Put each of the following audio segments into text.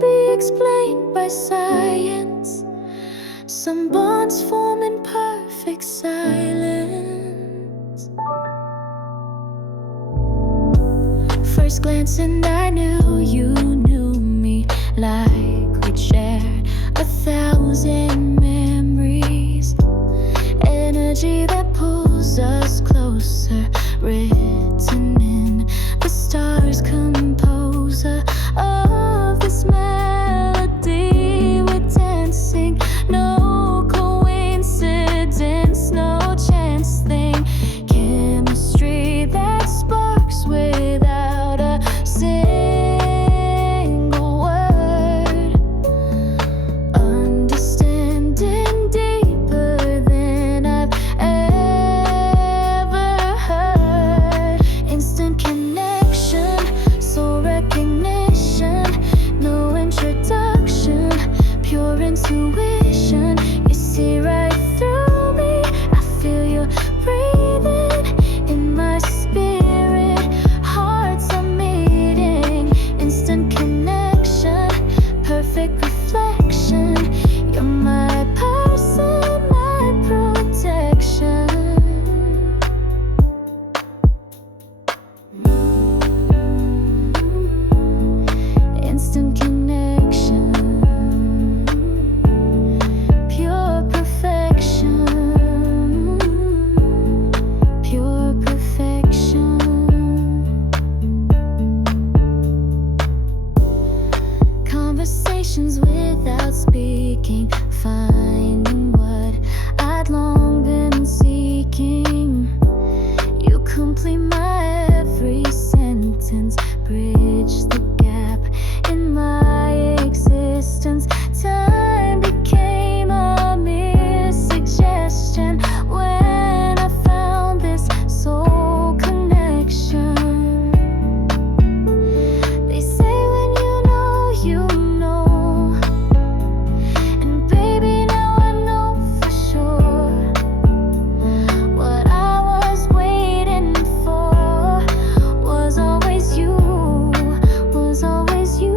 be explained by science. Some bonds form in perfect silence. First glance and I knew you knew me, like we'd shared 1,000 memories. Energy that pulls us closer, written in the stars, composer of this melody. We're dancing, no coincidence, no chance thing. Chemistry that sparks without a single word. Understanding deeper than I've ever heard. Instant connection, soul recognition, no introduction, pure intuition. You see right through me, I feel you breathing in my spirit. Hearts are meeting, instant connection, perfect reflection. You're my person, my protection. Instant connection, pure perfection, pure perfection. Conversations without speaking, finding what I'd long been seeking. You complete my every sentence, bridge the gap in my existence. Time became a mere suggestion when I found this soul connection. They say when you know, and baby now I know for sure. What I was waiting for was always you, was always you.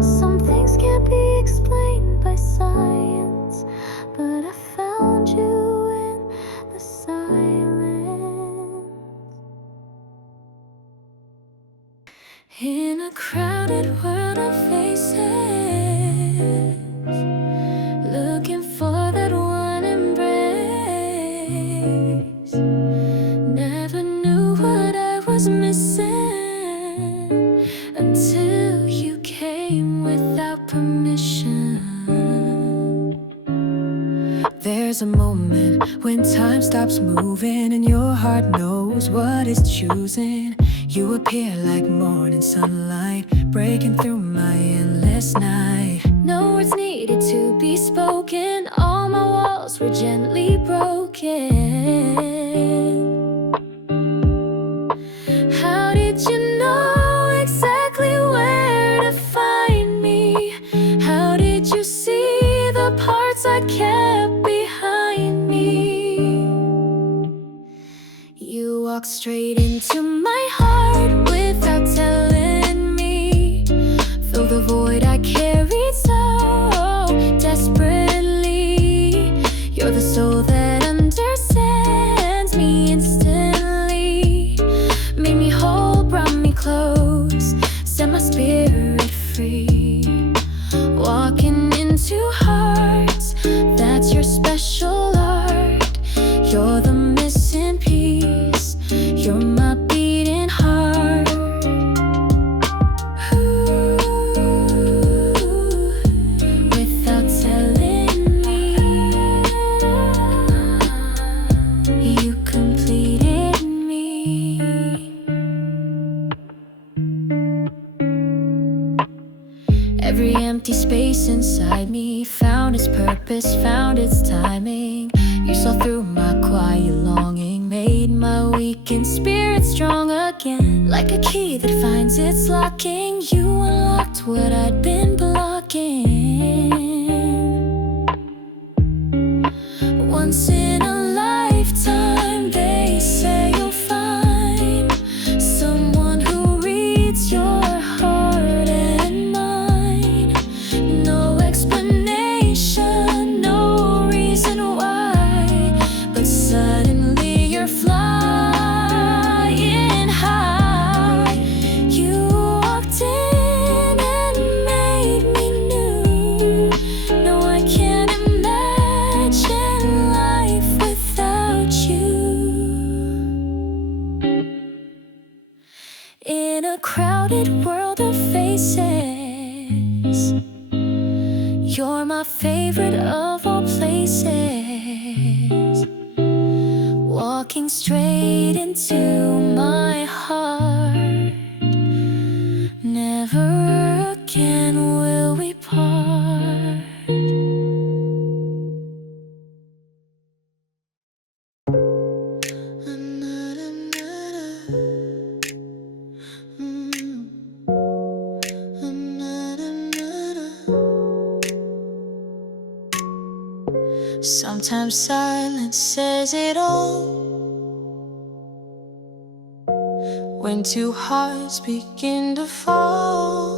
Some things can't be explained by science, but I found you in the silence. In a crowded world of faces, looking for that one embrace. Never knew what I was missing until you came without permission. There's a moment when time stops moving and your heart knows what it's choosing. You appear like morning sunlight, breaking through my endless night. No words needed to be spoken, all my walls were gently broken. How did you know exactly where to find me? How did you see the parts I kept behind me? You walked straight into my heart without telling me. Fill the void I carried so desperately. You're the soul that understands me instantly. Made me whole, brought me close, set my spirit free. Walking into hearts, that's your special art. You're the missing piece, you're my beating heart. Ooh, without telling me, you completed me. Every empty space inside me found its purpose, found its timing. You saw through my quiet longing, made my weakened spirit strong again. Like a key that finds its locking, you unlocked what I'd been blocking. Once in a lifetime, they say you'll find someone who reads your heart and looking straight into my heart. Never again will we part. Sometimes silence says it all. When two hearts begin to fall.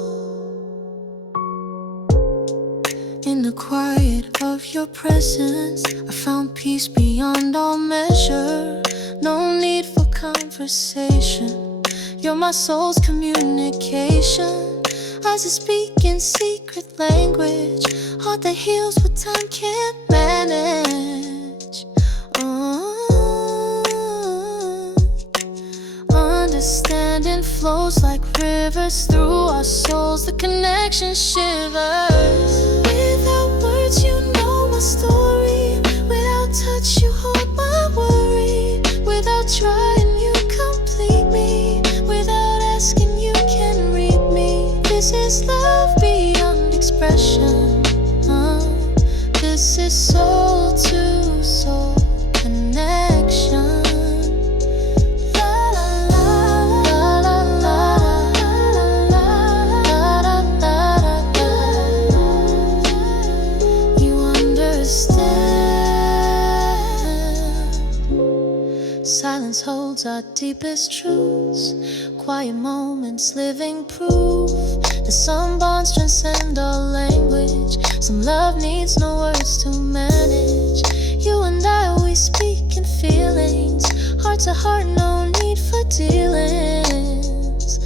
In the quiet of your presence, I found peace beyond all measure. No need for conversation. You're my soul's communication. Eyes that speak in secret language. Heart that heals what time can't manage. Understanding flows like rivers through our souls. The connection shivers. Without words you know my story. Without touch you hold my worry. Without trying you complete me. Without asking you can read me. This is love beyond expression. This is soul to soul connection. You understand. Silence holds our deepest truths. Quiet moments, living proof that some bonds transcend all language. Some love needs no words to manage. You and I, we speak in feelings. Heart to heart, no need for dealings.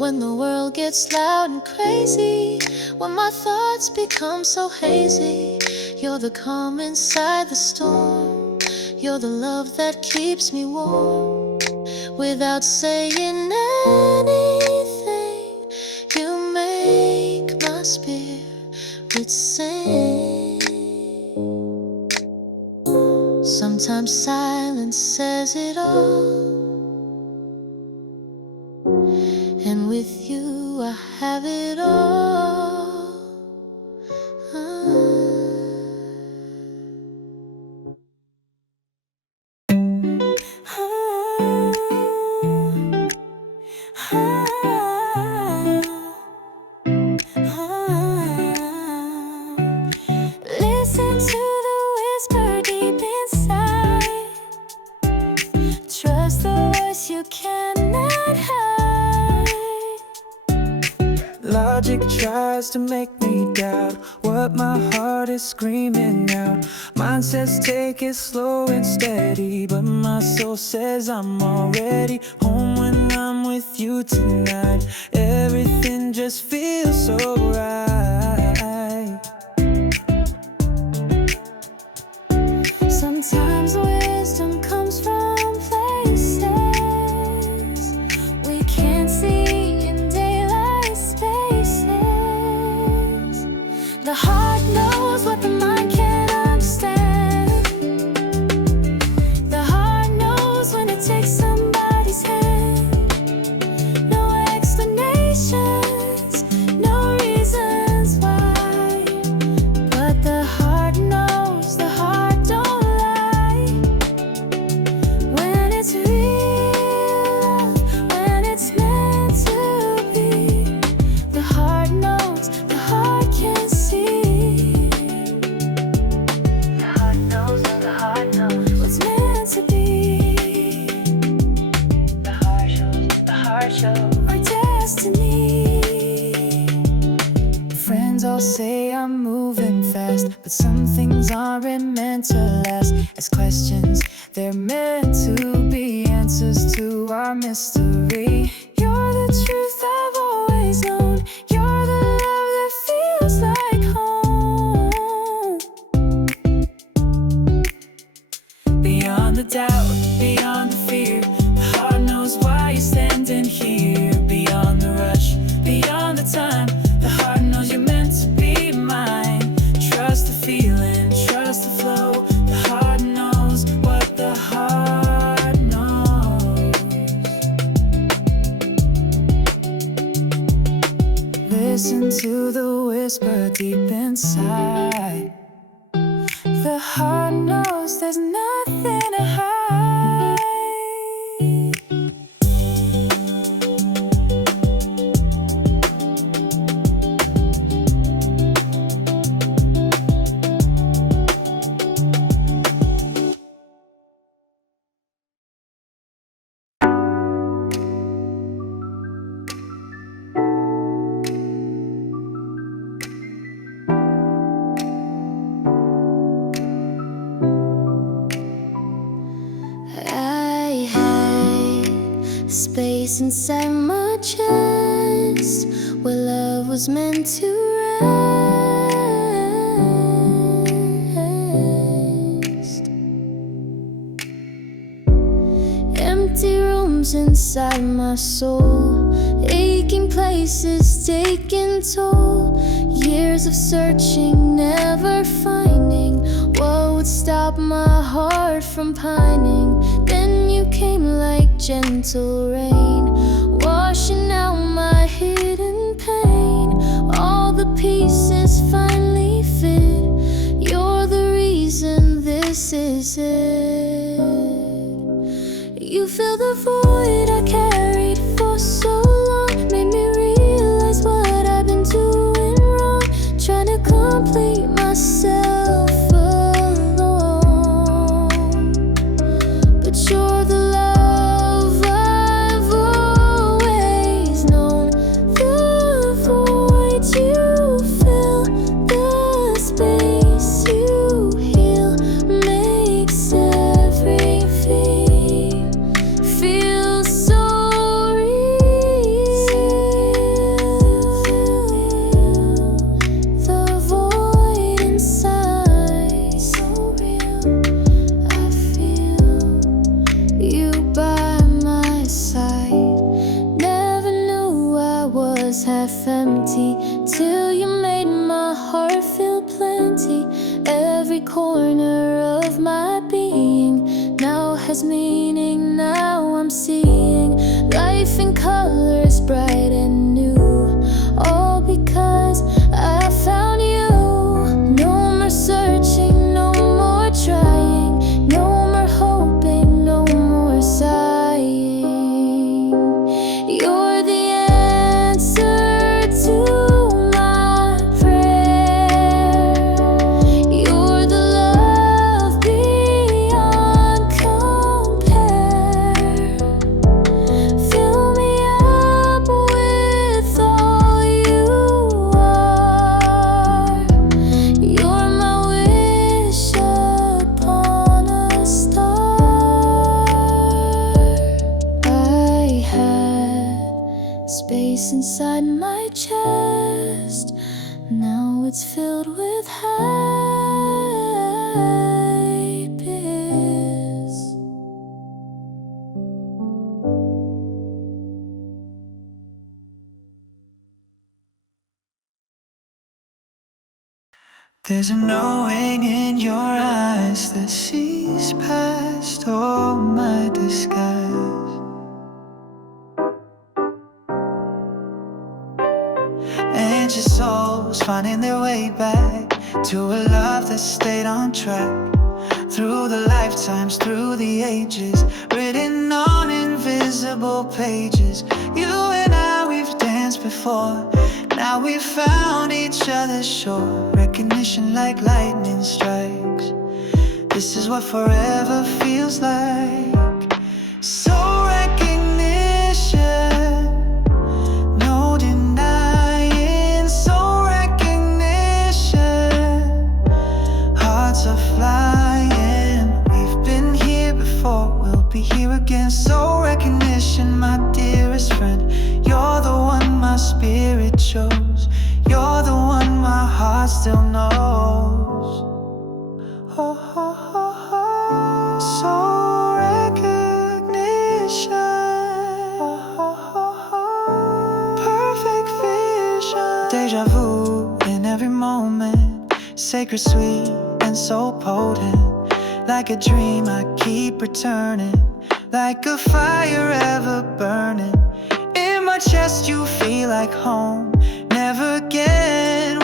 When the world gets loud and crazy, when my thoughts become so hazy, you're the calm inside the storm. You're the love that keeps me warm. Without saying anything, you make my spirit sing. Sometimes silence says it all. And with you I have it all. Listen to the whisper deep inside. Trust the voice you cannot hide. Logic tries to make me doubt what my heart is screaming out. Mine says take it slow and steady, but my soul says I'm already home when I'm with you tonight. Everything just feels so right. Sometimes wisdom comes from places we can't see in daylight spaces. The heart knows what the mind can't understand. The heart knows when it takes somebody's hand. No explanations, no reasons why, but the heart knows, the heart don't lie. When it's real, when it's meant to be, the heart knows, the heart can see. The heart knows, the heart knows what's meant to be. The heart shows our destiny. Friends all say I'm moving fast, but some things aren't meant to last. As questions, they're meant to be answers to our mystery. You're the truth I've always known. You're the love that feels like home. Beyond the doubt, beyond the fear, the heart knows why you're standing here. Beyond the rush, beyond the time, the heart knows you're meant to be mine. Trust the feeling. whisper deep inside. The heart knows there's nothing to hide. I had space inside my chest where love was meant to rest. Empty rooms inside my soul, aching places taking toll. Years of searching, never finding what would stop my heart from pining. Then you came like gentle rain, washing out my hidden pain. All the pieces finally fit. You're the reason this is it. You fill the void I carried for so long, made me realize what I've been doing wrong, trying to complete myself alone. But you're the love I've always known. The void you fill, the space you heal, makes everything feel so real. The void inside, so real. I feel you by my side. Never knew I was half empty till you made my heart feel plenty. Every corner of my being now has meaning. Now I'm seeing life in colors bright and new, all because I found you. No more searching, no more trying, no more hoping, no more sighing. You're the answer to my prayer. You're the love beyond compare. Fill me up with all you are. You're my wish upon a star. I had space inside my chest, now it's filled with happiness. There's a knowing in your eyes that sees past all my disguise. And your soul's finding their way back to a love that stayed on track. Through the lifetimes, through the ages, written on invisible pages. You and I, we've danced before. Now we've found each other's shore. Recognition like lightning strikes. This is what forever feels like. So recognition, no denying. So recognition, hearts are flying. We've been here before, we'll be here again. So recognition, my dearest friend. You're the one my spirit chose. You're the one my heart still knows. Oh, oh, oh, oh. So recognition, oh, oh, oh, oh. Perfect vision. Deja vu in every moment, sacred, sweet, and so potent. Like a dream I keep returning, like a fire ever burning. In my chest you feel like home. Never again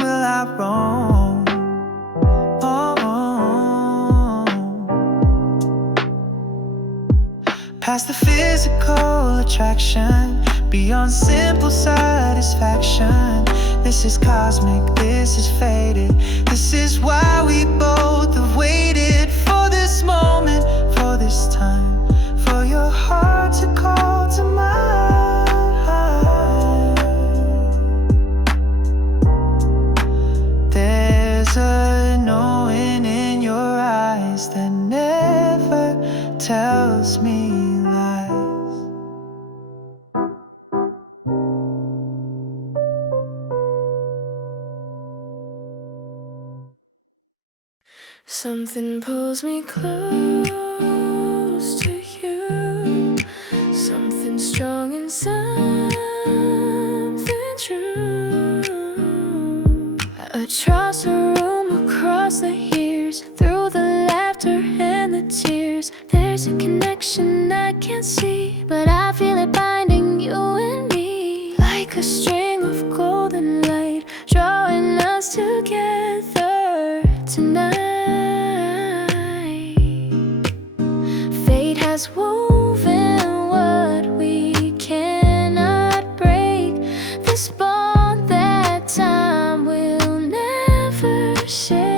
past the physical attraction, beyond simple satisfaction. This is cosmic, this is fated. This is why we both have waited for this moment, for this time, for your heart to call to mine. There's a knowing in your eyes that never tells me lies. Something pulls me close to you, something strong and something true. Across the room, across the years, through the laughter and the tears, there's a connection I can't see, but I feel it binding you and me, like a string of golden light, drawing us together tonight. Fate has woven what we cannot break, this bond that time will never shake.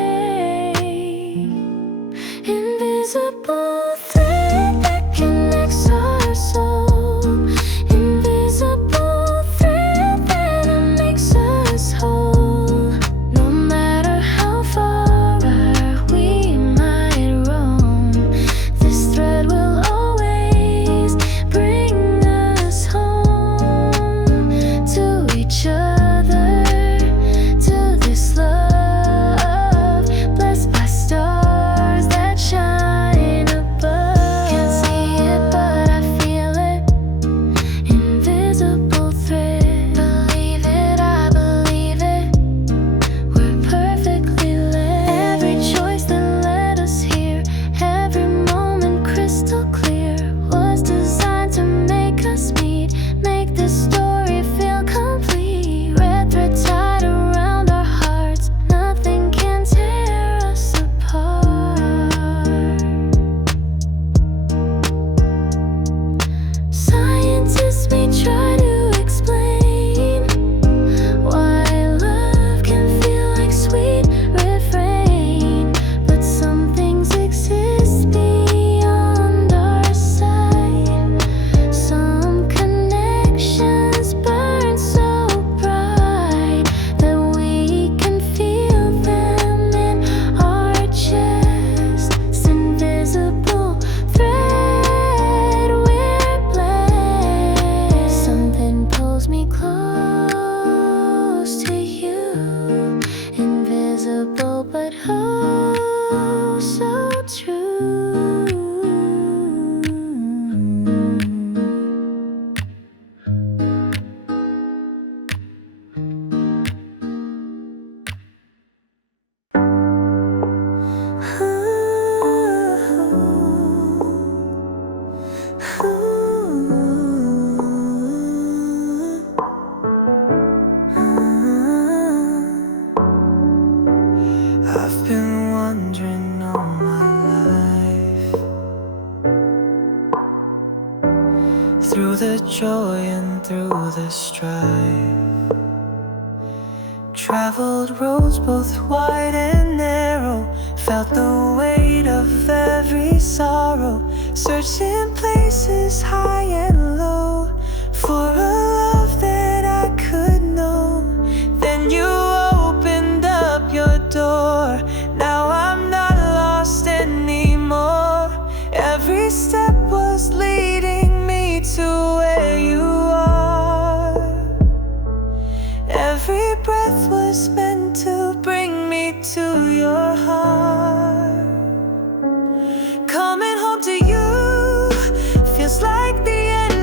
Invisible thread that connects our soul, invisible thread that makes us whole. No matter how far we might roam, this thread will always bring us home to each other, to this love, blessed by stars that shine above. Can't see it, but I feel it. Invisible thread. Believe it, I believe it. We're perfectly lit. Every choice that led us here, every moment crystal clear, was designed to make us meet, make this story feel complete. Red thread tied around our hearts, nothing can tear us apart. Scientists may try to explain why love can feel like sweet refrain, but some things exist beyond our sight. Some connections burn so bright that we can feel them in our chests. Invisible thread, we're blessed. Something pulls me close to you, invisible but oh so true. I've been wondering all my life, through the joy and through the strife. Traveled roads both wide and narrow, felt the weight of every sorrow, searching places high and low for a love that I could know. Then you opened up your door, now I'm not lost anymore. Every step was leading me to where you are. Every breath was meant to bring me to your heart. Coming home to you feels like the end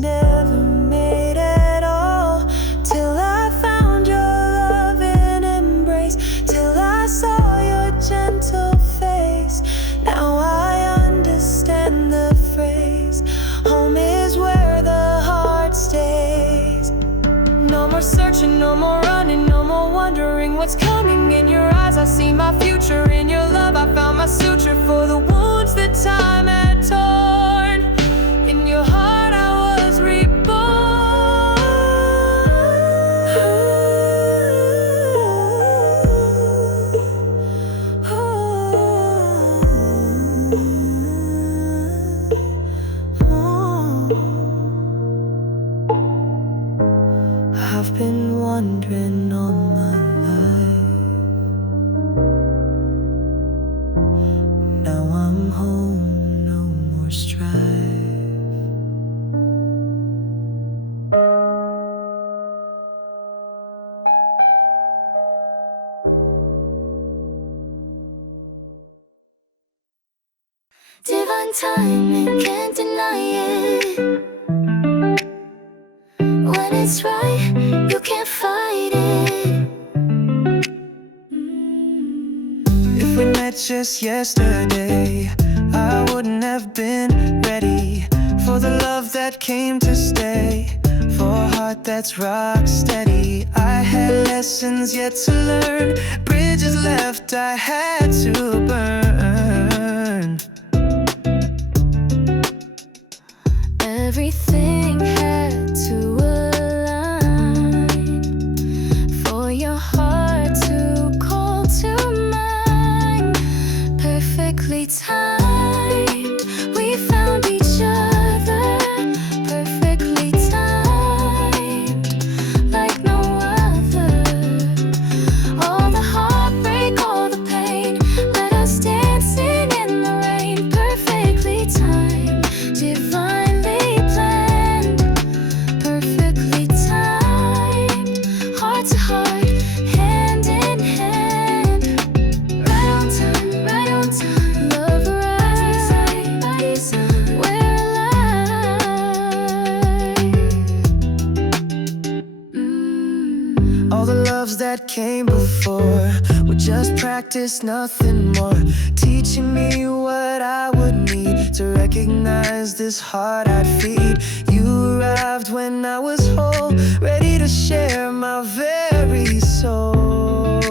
never made at all. Till I found your love and embrace, till I saw your gentle face. Now I understand the phrase, home is where the heart stays. No more searching, no more running, no more wondering what's coming. In your eyes I see my future, in your love I found my suture for the wounds that time had torn. In your heart I was reborn. I've been wondering all my life. Now I'm home, no more strife. Divine timing, can't deny it. When it's right, you can't fight it. If we met just yesterday, I wouldn't have been ready for the love that came to stay, for a heart that's rock steady. I had lessons yet to learn, bridges left I had to burn. Everything had to align for your heart to call to mind. Perfectly timed, we found each other. Perfectly timed, like no other. All the heartbreak, all the pain, let us dancing in the rain. Perfectly timed, divinely planned. Perfectly timed, heart to heart, hand in hand. Right on time, love right, we're alive. All the loves that came before were just practice, nothing more, teaching me what I would need to recognize this heart I'd feed. You arrived when I was whole, ready to share my very soul.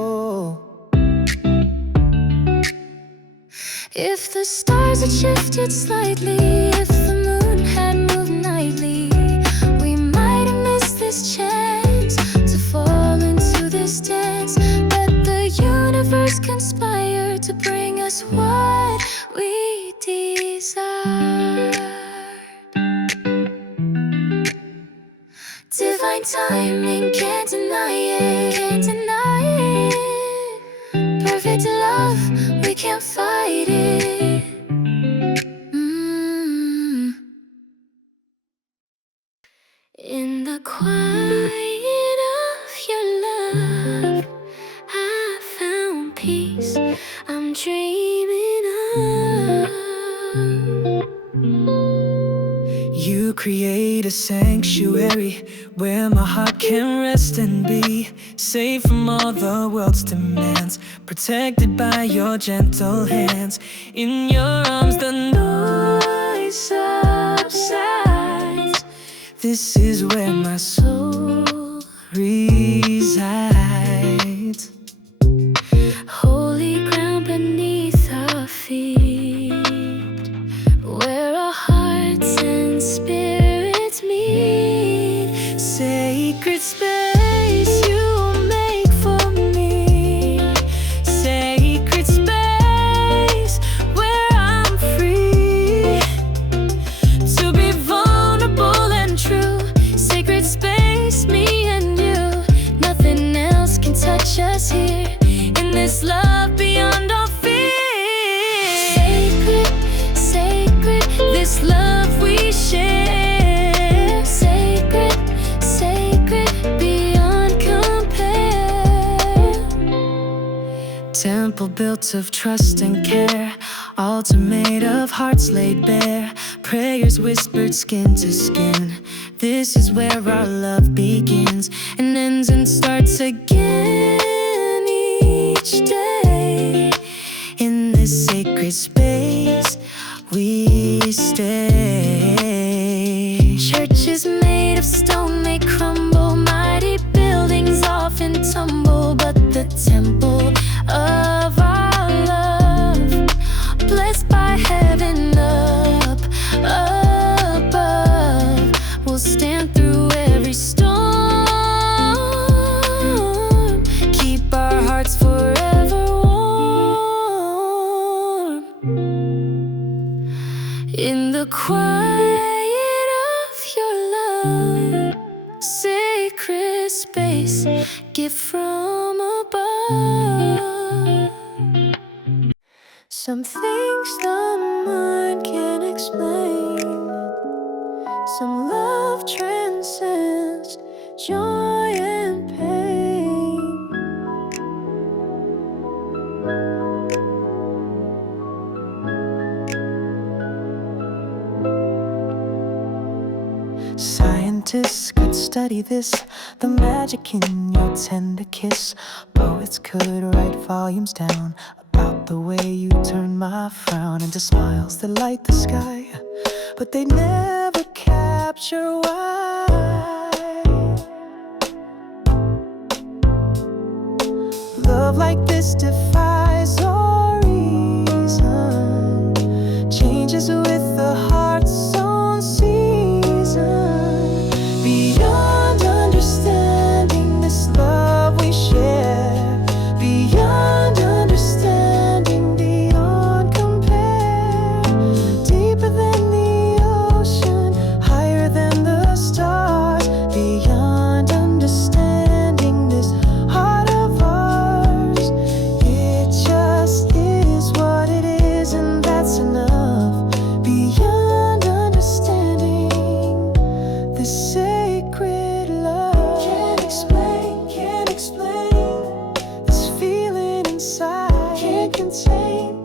If the stars had shifted slightly, if the moon had moved nightly, we might have missed this chance to fall into this dance. But the universe conspired to bring us what we desire. Divine timing, can't deny it, can't deny it. Perfect love, we can't fight it. In the quiet of your love, I found peace I'm dreaming of. You create a sanctuary where my heart can rest and be safe from all the world's demands, protected by your gentle hands. In your arms the noise subsides. This is where my soul resides. Holy ground beneath our feet, where our hearts and spirits meet. Sacred space you make for me. Sacred space where I'm free to be vulnerable and true. Sacred space, me and you. Nothing else can touch us here in this love beyond all fear. Sacred, sacred, this love we share. Sacred, sacred, beyond compare. Temple built of trust and care, altar made of hearts laid bare, prayers whispered skin to skin, This is where our love begins and ends and starts again each day. In this sacred space we stay. Churches made of stone may crumble, mighty buildings often tumble, but the temple of our love, blessed by heaven up above, will stand through every storm, keep our hearts forever warm. In the quiet of your love, sacred space, gift from above. Some things the mind can't explain. Some love transcends joy and pain. Scientists could study this, the magic in your tender kiss. Poets could write volumes down about the way you turn my frown into smiles that light the sky, but they'd never capture why. Love like this defies all reason, changes with the heart's own season. Beyond understanding this love we share, beyond understanding, beyond compare, deeper than the ocean, higher than the stars, beyond understanding this heart of ours. It just is what it is, and that's enough. Beyond understanding this sacred love, can't explain this feeling inside. Can't contain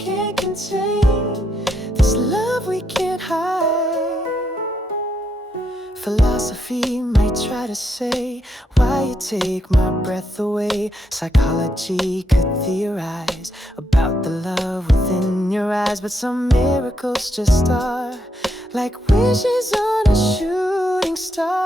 this love we can't hide. Philosophy might try to say why you take my breath away. Psychology could theorize about the love within your eyes, but some miracles just are like wishes on a shooting star.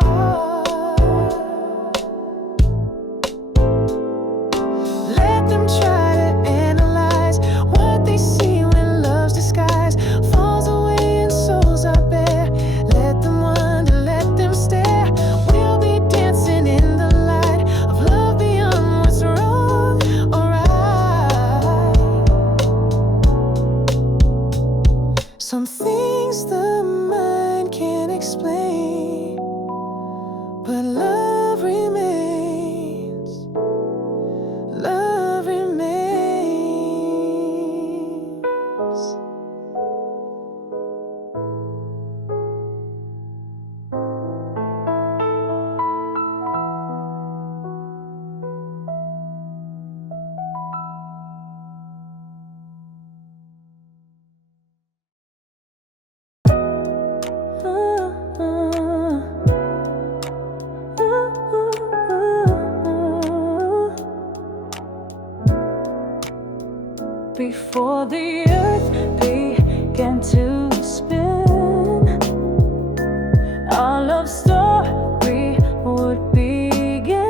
Let them try to analyze what they see when love's disguise falls away and souls are bare. Let them wonder, let them stare. We'll be dancing in the light of love beyond what's wrong or right. Some things the mind can't explain, but love remains. Love remains. Before the earth began to spin, our love story would begin.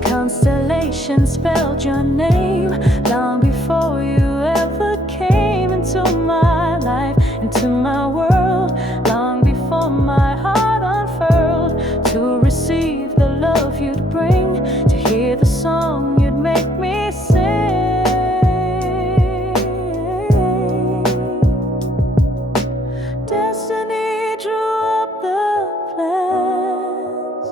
Constellations spelled your name long before you ever came into my life, into my world, long before my heart unfurled to receive the love you'd bring, to hear the song you'd make me sing. Destiny drew up the plans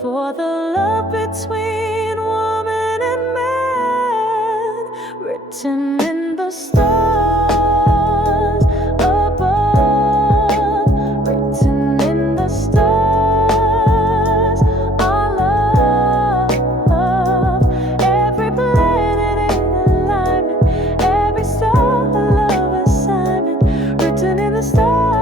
for the love between woman and man, written in the stars above, written in the stars. Our love, every planet in alignment, every star a love assignment, written in the stars.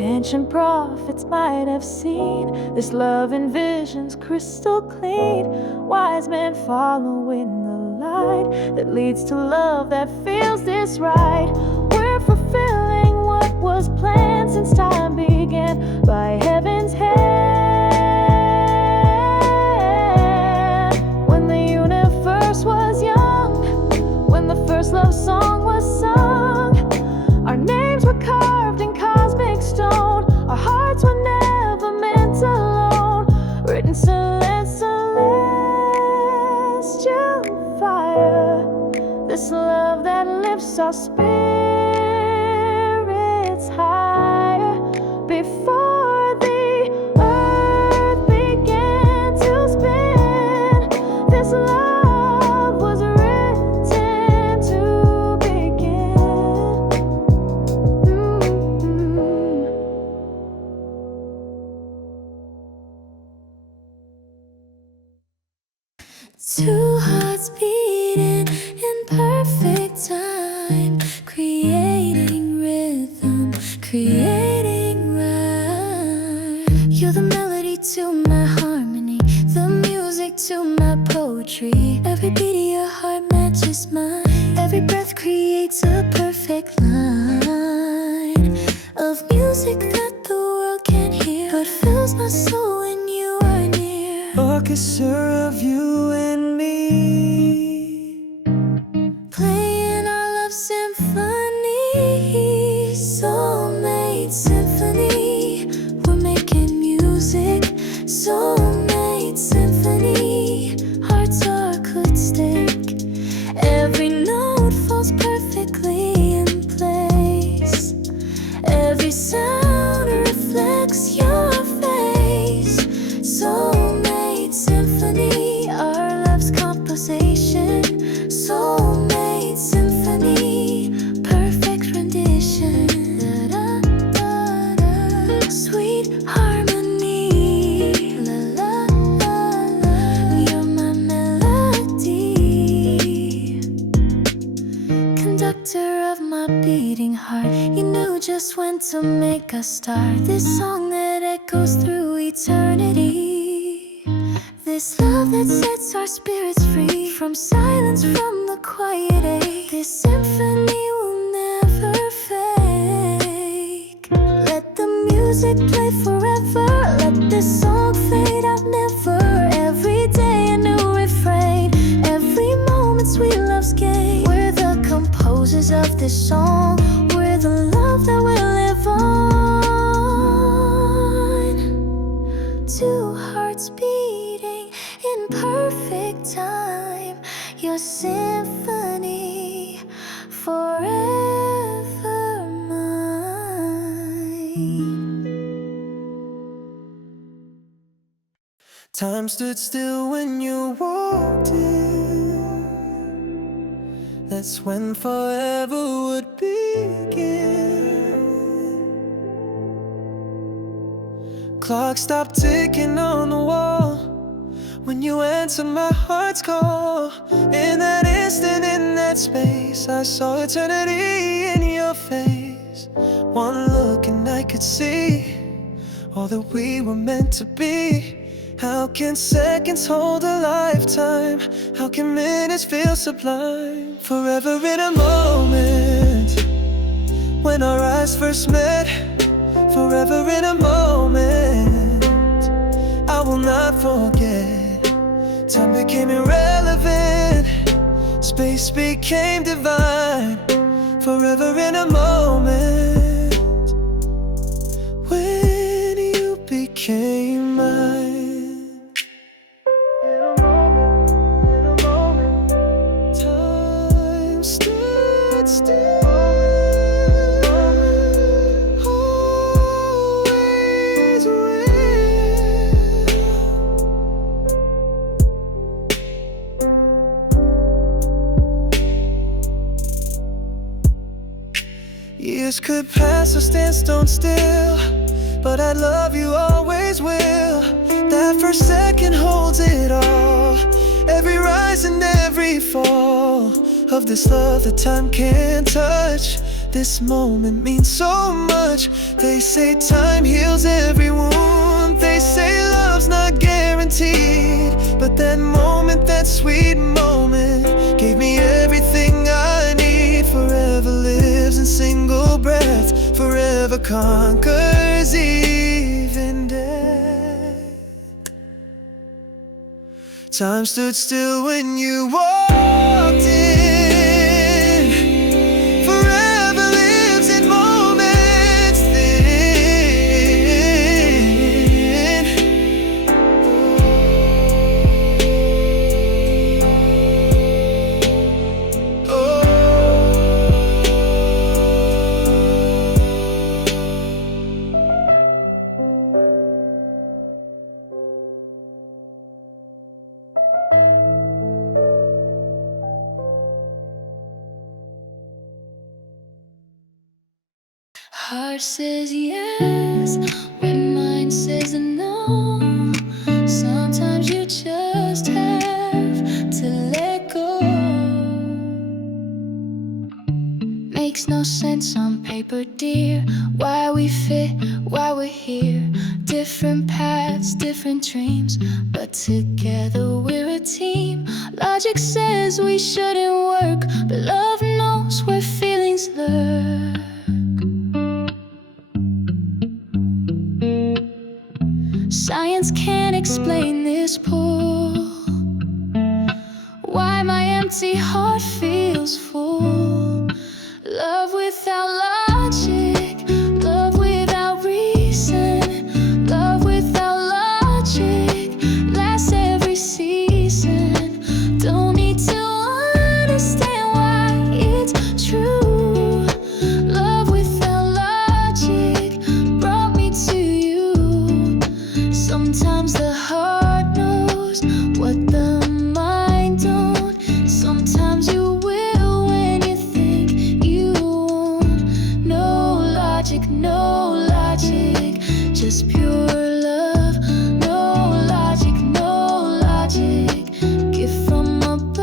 Ancient prophets might have seen this love in visions crystal clean. Wise men following the light that leads to love that feels this right. We're fulfilling what was planned since time began by heaven's hand. When the universe was young, when the first love song was sung, our names were carved in cosmic stone. Our hearts were never meant alone, written celestial fire. This love that lifts our spirits higher. Before the earth began to spin, this love was written to begin. Two hearts beating in perfect time, creating rhythm, creating rhyme. You're the melody to my harmony, the music to my poetry. Every beat of your heart matches mine. Every breath creates a perfect line of music that the world can't hear, but fills my soul when you are near. Orchestra of you and me, Playing our love symphony, soulmate symphony. We're making music, soulmate symphony. Hearts are good stake, every note falls perfectly in place. Every sound reflects your face. Soulmate symphony, our love's composition. Soulmate symphony, perfect rendition. Da-da-da-da. Sweet harmony. La-la-la-la. You're my melody, conductor of my beating heart. You knew just when to make us start this song that echoes through eternity. This love that sets our spirits free from silence, from the quiet ache. This symphony will never fake. Let the music play forever. Let this song fade out never. Every day a new refrain, every moment sweet love's gain. We're the composers of this song. We're the love that will live on. Two hearts beating in perfect time. Your symphony forever mine. time stood still when you walked in. That's when forever would begin. Clock stopped ticking on the wall when you answered my heart's call. In that instant, in that space, I saw eternity in your face. One look and I could see all that we were meant to be. How can seconds hold a lifetime? How can minutes feel sublime? Forever in a moment when our eyes first met. Forever in a moment I will not forget. Time became irrelevant, space became divine. Forever in a moment when you became mine. In a moment, time stood still. Always will. Years could pass or stand stone still, but I love you, always will. That first second holds it all, every rise and every fall of this love that time can't touch. This moment means so much. They say time heals every wound. They say love's not guaranteed, but that moment, that sweet moment, gave me everything I need. Forever lives in single breath, forever conquers even death. Time stood still when you walked in. Forever lives in moments then. Oh. Heart says yes when mind says no. Sometimes you just have to let go. Makes no sense on paper, dear, why we fit, why we're here. Different paths, different dreams, but together we're a team. Logic says we shouldn't work, but love knows where feelings lurk. Science can't explain this pull, why my empty heart feels full. Love without logic, love without reason, love without logic lasts every season. Don't need to understand why it's true. Love without logic brought me to you. Sometimes the heart knows what the mind don't. Sometimes you will when you think you won't. No logic, just pure love. No logic, gift from above.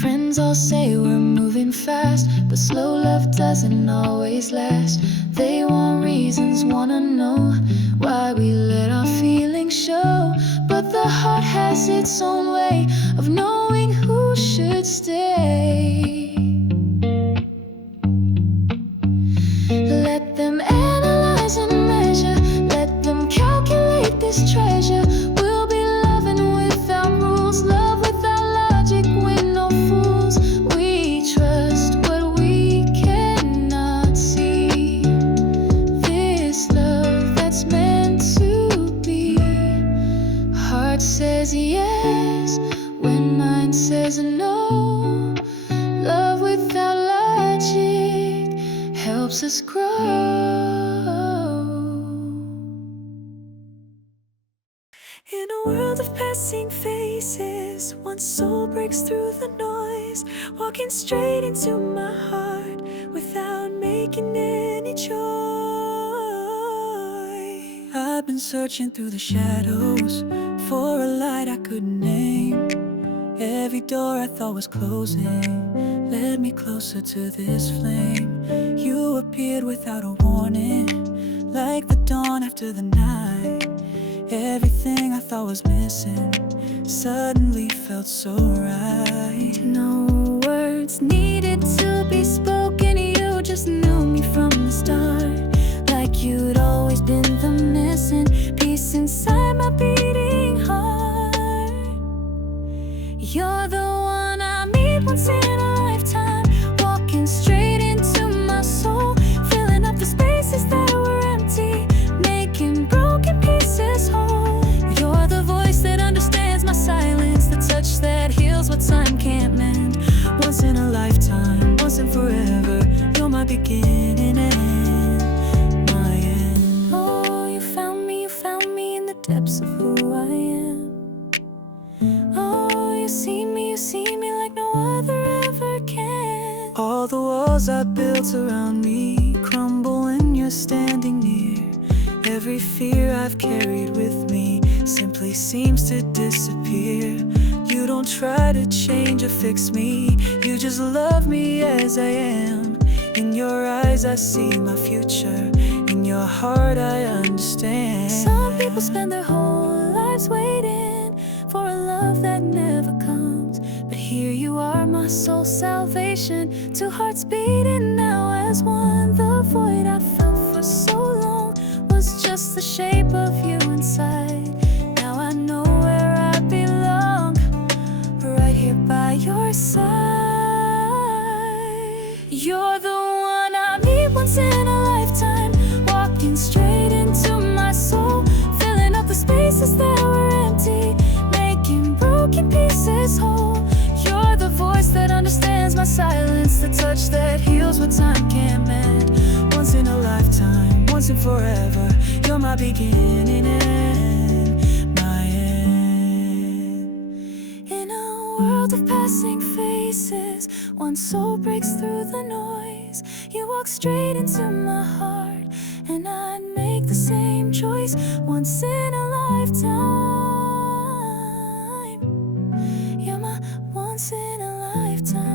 Friends all say we're moving fast, but slow love doesn't always last. They want reasons, wanna know why we let our feelings show. But the heart has its own way of knowing who should stay. Let them analyze and measure, let them calculate this treasure. We'll be loving without rules, love without logic, with no fools. We trust what we cannot see. This love that's meant to be. Heart says yes when mind says no. Love without logic helps us grow. In a world of passing faces, one soul breaks through the noise, walking straight into my heart without making any choice. I've been searching through the shadows for a light I couldn't name. Every door I thought was closing led me closer to this flame. You appeared without a warning, like the dawn after the night. Everything I thought was missing suddenly felt so right. No words needed to be spoken, you just knew me from the start. Like you'd always been the missing piece inside my beating heart. You're the one I meet once in a lifetime, walking straight into my soul, filling up the spaces that were empty, making broken pieces whole. You're the voice that understands my silence, the touch that heals what time can't mend. Once in a lifetime, once and forever, you're my beginning and my end. Oh, you found me in the depths of who I am. Oh, you see me like no other ever can. All the walls I built around me crumble when you're standing near. Every fear I've carried with me simply seems to disappear. You'd don't try to change or fix me. You just love me as I am. In your eyes I see my future. In your heart I understand. Some people spend their whole lives waiting for a love that never comes. But here you are, my soul's salvation. Two hearts beating now as one. The void I felt for so long was just the shape of you inside. Now I know where I belong, right here by your side. You're the one I need once in a lifetime, walking straight into my soul, filling up the spaces that were empty, making broken pieces whole. You're the voice that understands my silence, the touch that heals what time can't mend. Once in a lifetime, once and forever, you're my beginning and my end. In a world of passing faces, one soul breaks through the noise. You walk straight into my heart, and I'd make the same choice. Once in a lifetime, you're my once in a lifetime.